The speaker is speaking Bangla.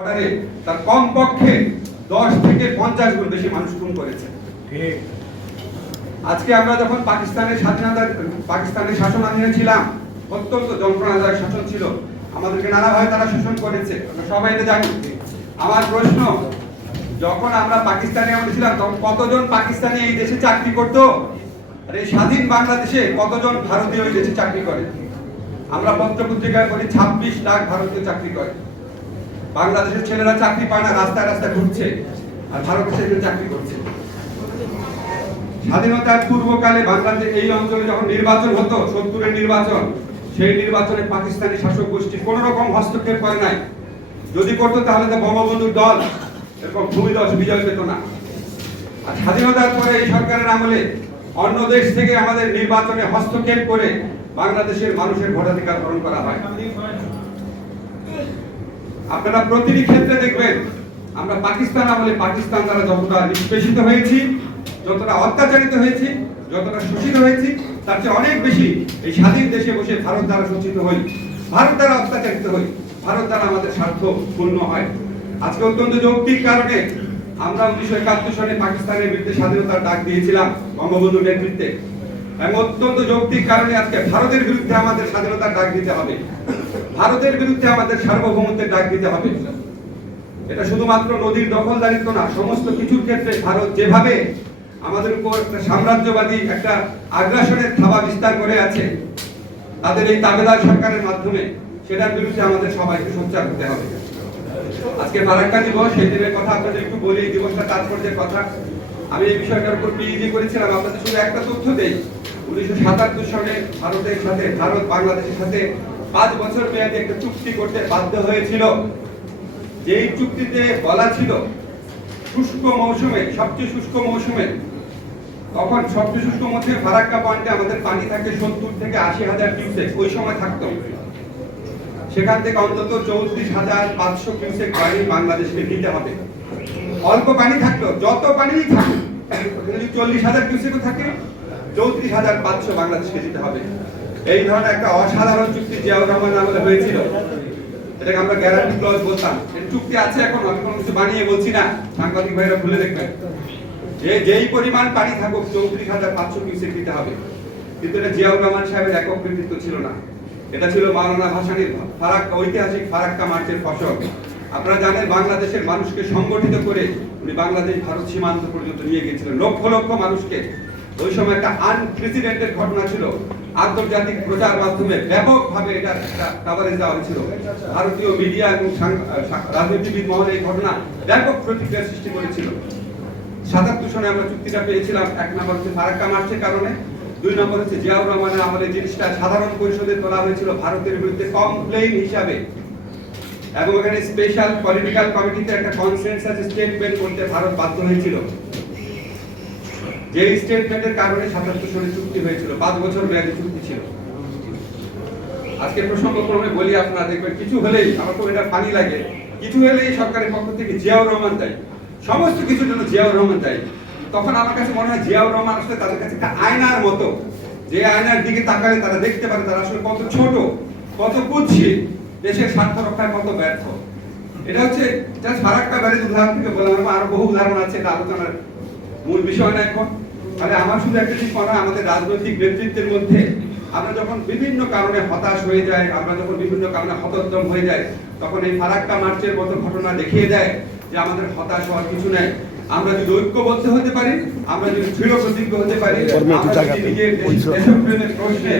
অর্ডারে তার দশ থেকে পঞ্চাশ গুণ বেশি মানুষ খুন করেছে। আজকে আমরা যখন পাকিস্তানের পাকিস্তানের ছিলাম অত্যন্ত যন্ত্রণাদায়ক শাসন ছিল। আমাদেরকে নানাভাবে তারা শোষণ করেছে সবাই এটা জানি। আমার প্রশ্ন যখন আমরা পাকিস্তানে আমরা ছিলাম তখন কতজন পাকিস্তানি এই দেশে চাকরি করতো? আর এই স্বাধীন বাংলাদেশে কতজন ভারতীয় এই দেশে চাকরি করে? আমরা পত্র পত্রিকায় বলি ছাব্বিশ লাখ ভারতীয় চাকরি করে। বাংলাদেশের ছেলেরা চাকরি পায় না, রাস্তায় রাস্তায় ঘুরছে। আর ভারতের চাকরি করছে। স্বাধীনতার পূর্বকালে বাংলাদেশ এই অঞ্চলে যখন নির্বাচন হতো সত্তরের নির্বাচন, সেই নির্বাচনে পাকিস্তানি শাসক গোষ্ঠী কোন রকম হস্তক্ষেপ করে নাই। যদি করতো তাহলে তো বঙ্গবন্ধুর দল, এরকম ভূমিদশ বিজয় পেত না। আর স্বাধীনতার পরে এই সরকারের আমলে অন্য দেশ থেকে আমাদের নির্বাচনে হস্তক্ষেপ করে বাংলাদেশের মানুষের ভোটাধিকার হরণ করা হয়। আপনারা প্রতিটি ক্ষেত্রে দেখবেন, আমরা পাকিস্তান আমলে পাকিস্তান দ্বারা যতটা নিষ্পেষিত হয়েছি, যতটা অত্যাচারিত হয়েছি, যতটা শোষিত হয়েছি, তার চেয়ে অনেক বেশি এই স্বাধীন দেশে বসে ভারত দ্বারা শোষিত হই, ভারত দ্বারা অত্যাচারিত হই, ভারত দ্বারা আমাদের স্বার্থ পূর্ণ হয়। আজকে অত্যন্ত যৌক্তিক কারণে আমরা উনিশশো একাত্তর সালে পাকিস্তানের বিরুদ্ধে স্বাধীনতার ডাক দিয়েছিলাম বঙ্গবন্ধুর নেতৃত্বে। এবং অত্যন্ত যৌক্তিক কারণে আজকে ভারতের বিরুদ্ধে আমাদের স্বাধীনতার ডাক দিতে হবে। ভারতের বিরুদ্ধে আমাদের সার্বভৌমত্বের ডাক দিতে হবে। এটা শুধুমাত্র নদীর দখলদারিত্ব না, সমস্ত কিছুর ক্ষেত্রে ভারত যেভাবে আমাদের উপর একটা সাম্রাজ্যবাদী, একটা আগ্রাসনের থাবা বিস্তার করে আছে, তাদের এই তাবেদার সরকারের মাধ্যমে, সেটার বিরুদ্ধে আমাদের সবাইকে সোচ্চার হতে হবে। আজকে ফারাক্কা দিবস, সেই দিনের কথা আপনাদের একটু বলি এই দিবসটা তাৎপর্যের কথা। আমি এই বিষয়টার উপর পিএইচডি করেছিলাম, আপনাদের শুধু একটা তথ্য দেই। উনিশশো সাতাত্তর সালে ভারতের সাথে, ভারত বাংলাদেশের সাথে পাঁচ বছর মেয়াদী একটা চুক্তি করতে বাধ্য হয়েছিল। যেই চুক্তিতে বলা ছিল, শুষ্ক মৌসুমে, সবচেয়ে শুষ্ক মৌসুমে, তখন সবচেয়ে শুষ্ক মৌসুমে ফারাক্কা পয়েন্টে আমাদের পানি থাকে সত্তর থেকে আশি হাজার কিউসেক, ওই সময় থাকতো। সেখান থেকে অন্তত চৌত্রিশ হাজার পাঁচশো কিউসেক পানি বাংলাদেশকে দিতে হবে। অল্প পানি থাকল, যত পানিই থাকুক যদি চল্লিশ হাজার কিউসেকও থাকে, চৌত্রিশ হাজার পাঁচশো বাংলাদেশকে দিতে হবে। এই ধরনের একটা অসাধারণ চুক্তি জিয়াউর রহমান আমলে হয়েছিল। এটাকে আমরা গ্যারান্টি ক্লজ বলতাম। চুক্তি আছে এখন, আমি কোনো কিছু বানিয়ে বলছি না। সাংবাদিক ভাইরা ভুলে দেখবেন। যে যেই পরিমাণ পানি থাকুক, চৌত্রিশ হাজার পাঁচশো কিউসেক দিতে হবে। কিন্তু এটা জিয়াউর রহমান সাহেবের একক কৃতিত্ব ছিল না। এটা ছিল মাওলানা ভাসানীর ফারাক্কা, ঐতিহাসিক ফারাক্কা মার্চের ফসল। আপনারা জানেন, বাংলাদেশের মানুষকে সংগঠিত করে উনি বাংলাদেশ ভারত সীমান্ত পর্যন্ত নিয়ে গিয়েছিলেন। লক্ষ লক্ষ মানুষকে ওই সময় একটা আনপ্রেসিডেন্টেড ঘটনা ছিল। আন্তর্জাতিক প্রচার মাধ্যমে ব্যাপকভাবে এটা কাভারেজ দেওয়া হয়েছিল। ভারতীয় মিডিয়া এবং রাজনীতিবিদ মহলে এই ঘটনা ব্যাপক প্রতিক্রিয়া সৃষ্টি করেছিল। সাতাত্তর সনে আমরা চুক্তিটা পেয়েছিলাম। এক নম্বর হচ্ছে ফারাক্কা মার্চের কারণে। দুই নম্বর হচ্ছে জিয়াউর রহমানের আমলে জিনিসটা সাধারণ পরিষদে তোলা হয়েছিল। ভারতের বিরুদ্ধে কমপ্লেইন হিসাবে। এবং এখানে স্পেশাল পলিটিক্যাল কমিটিতে একটা কনসেনসাস স্টেটমেন্ট করতে ভারত বাধ্য হয়েছিল। যে স্টেটমেন্টের কারণে সাতাত্তর সনে চুক্তি হয়েছিল, পাঁচ বছর মেয়াদী চুক্তি ছিল। আজকে বলি আপনারা দেখবেন কিছু হলেই, আমার তো এটা ফানি লাগে। কিছু সরকারের পক্ষ থেকে জিয়াউর রহমান চাই। সমস্ত কিছুর জন্য জিয়াউর রহমান চাই। তখন আমার কাছে মনে হয় জিয়াউর রহমান আসলে তাদের কাছে একটা আয়নার মতো। যে আয়নার দিকে তাকালে তারা দেখতে পারে তারা আসলে কত ছোট, কত কুৎসিত দেশের স্বার্থ রক্ষায় কত ব্যর্থ। এটা হচ্ছে জাস্ট ফারাক্কা ব্যারেজ উদাহরণ থেকে বললাম আরও বহু উদাহরণ আছে, এটা আলোচনার মূল বিষয় না এখন। তাহলে আমার শুধু একটা জিনিস মনে আমাদের রাজনৈতিক নেতৃত্বের মধ্যে আমরা যখন বিভিন্ন কারণে হতাশ হয়ে যাই আমরা যখন বিভিন্ন কারণে হতোদ্যম হয়ে যাই তখন এই ফারাক্কা মার্চের মতো ঘটনা দেখিয়ে দেয় যে আমাদের হতাশ হওয়ার কিছু নাই। আমরা যদি ঐক্যবদ্ধ হতে পারি আমরা যদি দৃঢ় প্রতিজ্ঞ হতে পারি আমরা যদি নিজের দেশপ্রেমের প্রশ্নে